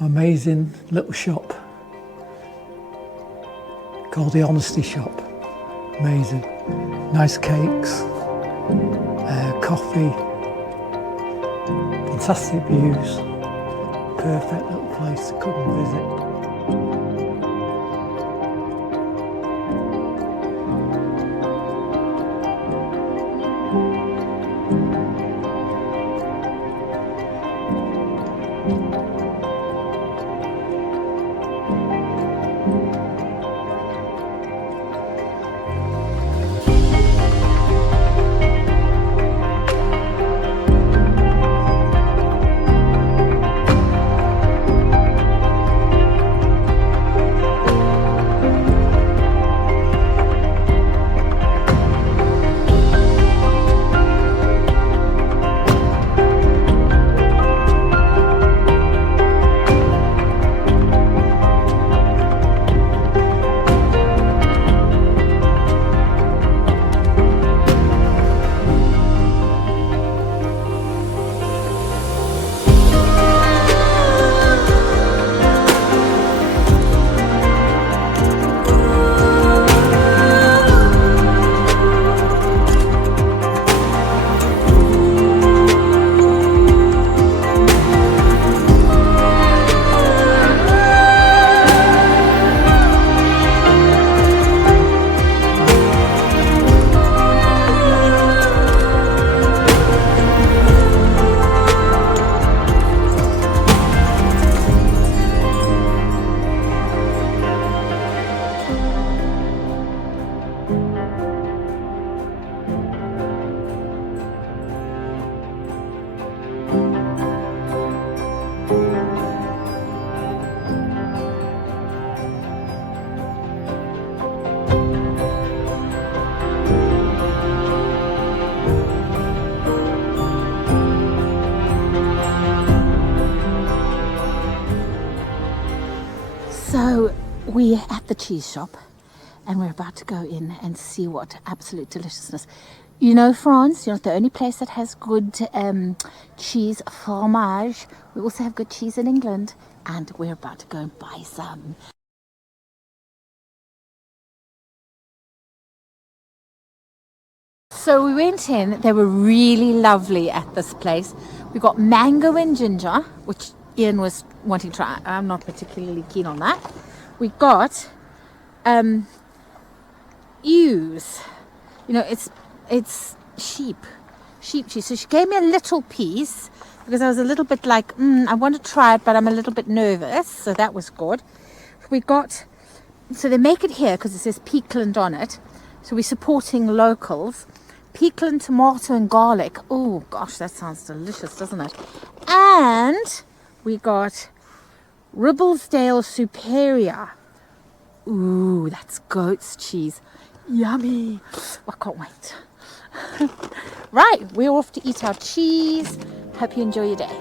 Amazing little shop called the Honesty Shop. Amazing. Nice cakes, coffee, fantastic views. Perfect little place to come and visit. So we're at the cheese shop and we're about to go in and see what absolute deliciousness. You know, France, you're not the only place that has good cheese, fromage. We also have good cheese in England, and we're about to go and buy some. So we went in, they were really lovely at this place. We got mango and ginger, which Ian was wanting to try. I'm not particularly keen on that. We got ewes. You know, it's sheep cheese. So she gave me a little piece because I was a little bit like, I want to try it, but I'm a little bit nervous. So that was good. We got, so they make it here because it says Peakland on it. So we're supporting locals. Peakland, tomato and garlic. Oh gosh, that sounds delicious, doesn't it? And we got Ribblesdale Superior. Ooh, that's goat's cheese. Yummy. I can't wait. Right, we're off to eat our cheese. Hope you enjoy your day.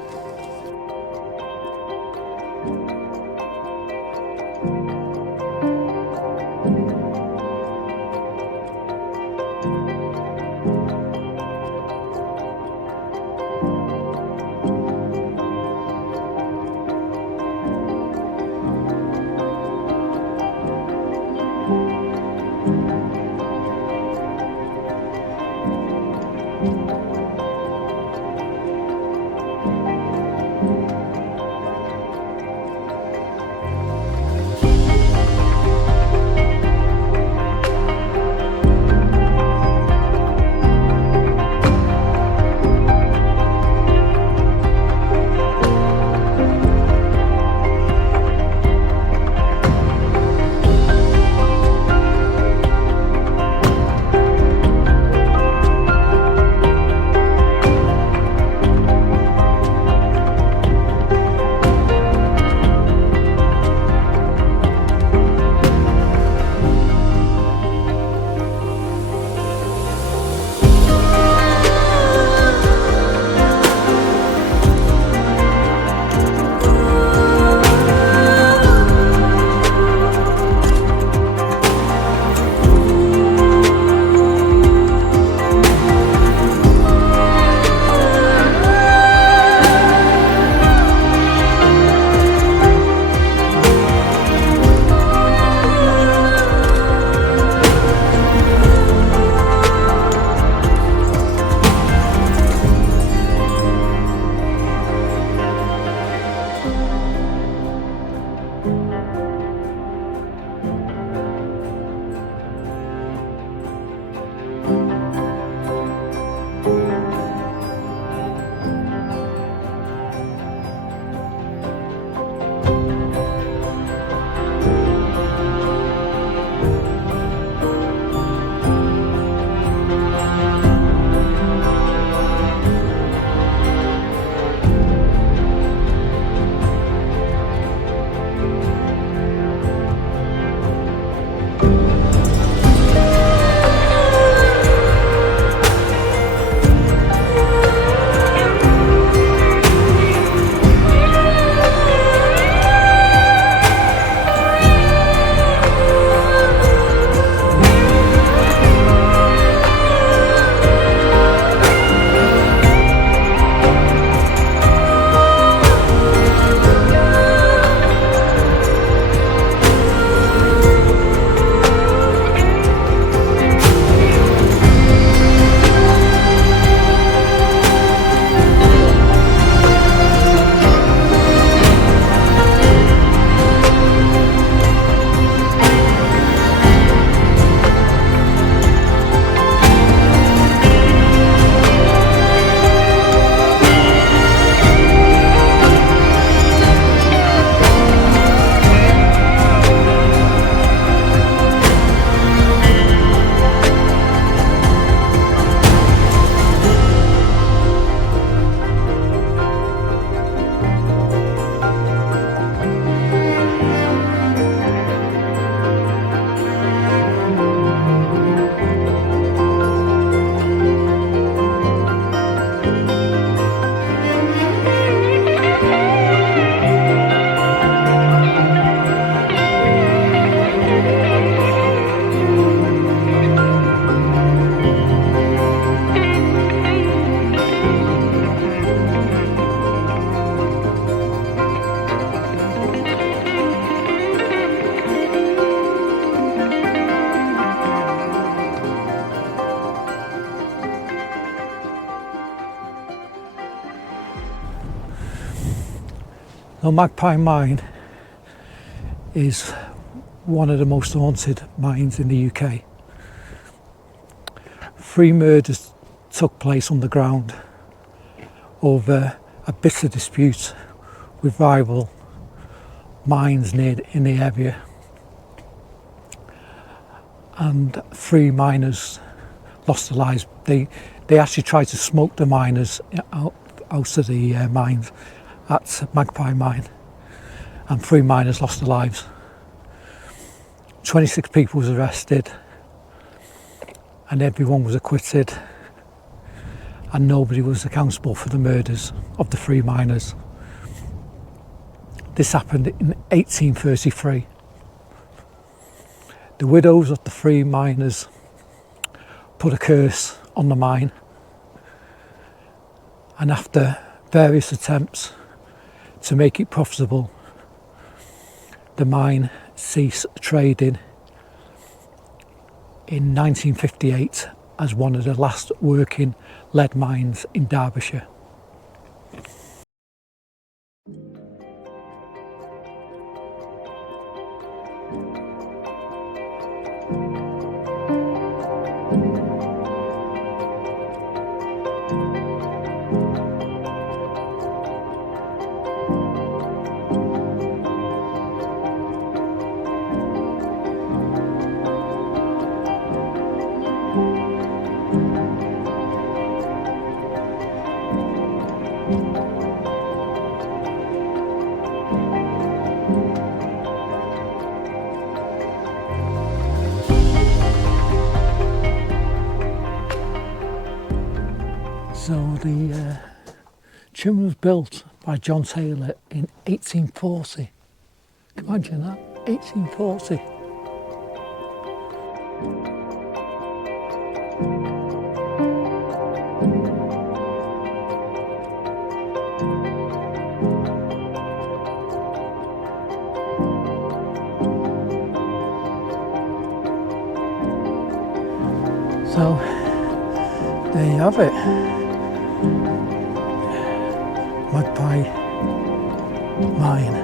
The Magpie mine is one of the most haunted mines in the UK. 3 murders took place underground over a bitter dispute with rival mines in the area, and 3 miners lost their lives. They actually tried to smoke the miners out of the mines at Magpie mine, and 3 miners lost their lives. 26 people was arrested, and everyone was acquitted, and nobody was accountable for the murders of the 3 miners. This happened in 1833. The widows of the 3 miners put a curse on the mine, and after various attempts to make it profitable, the mine ceased trading in 1958 as one of the last working lead mines in Derbyshire. So the chimney was built by John Taylor in 1840. Can you imagine that? 1840. So there you have it. Magpie mine.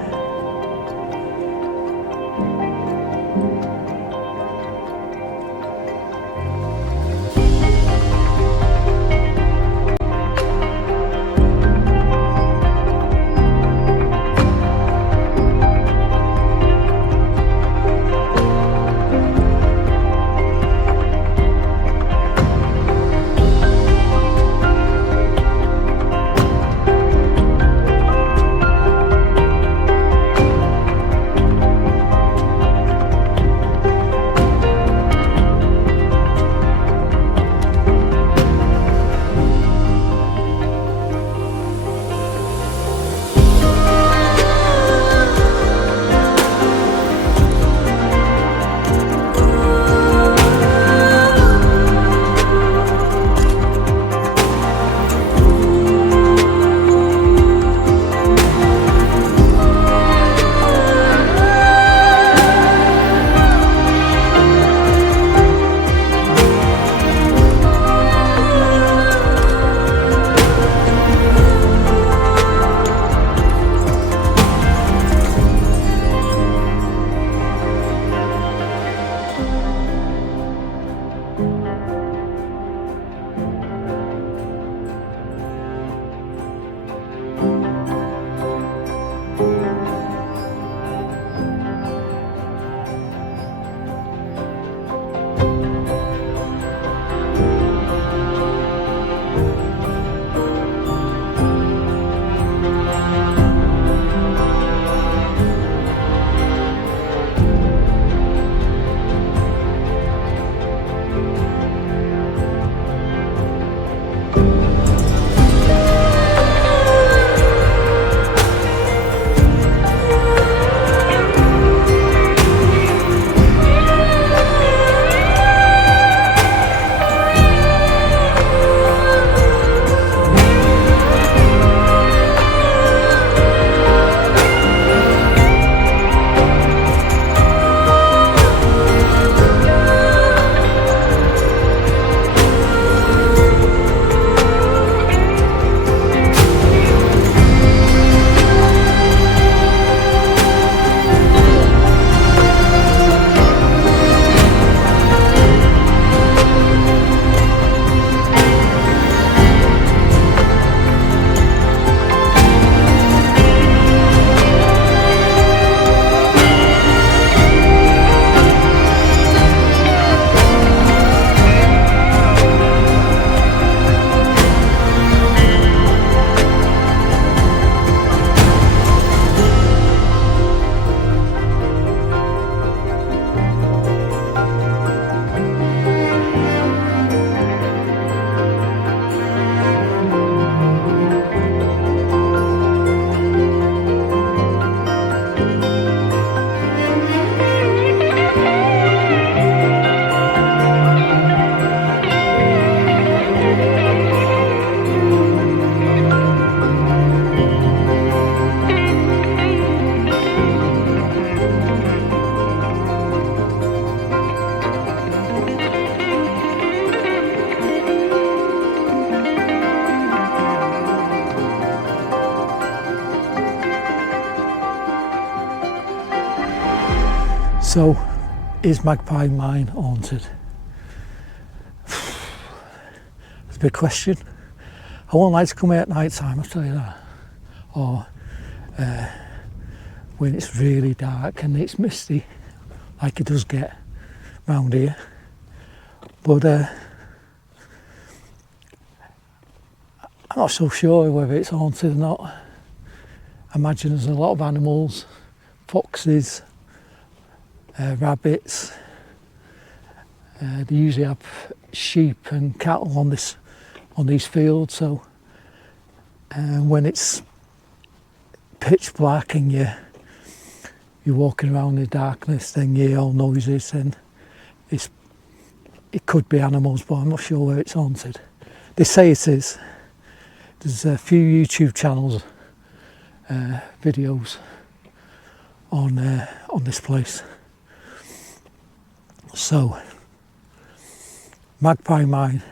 So, is Magpie Mine haunted? It's a big question. I won't like to come here at night time, I'll tell you that. Or when it's really dark and it's misty, like it does get round here. But I'm not so sure whether it's haunted or not. I imagine there's a lot of animals, foxes, rabbits. They usually have sheep and cattle on these fields. So when it's pitch black and you're walking around in the darkness, then you hear all noises, and it could be animals, but I'm not sure where it's haunted. They say it is. There's a few YouTube channels, videos on this place. So, Magpie Mine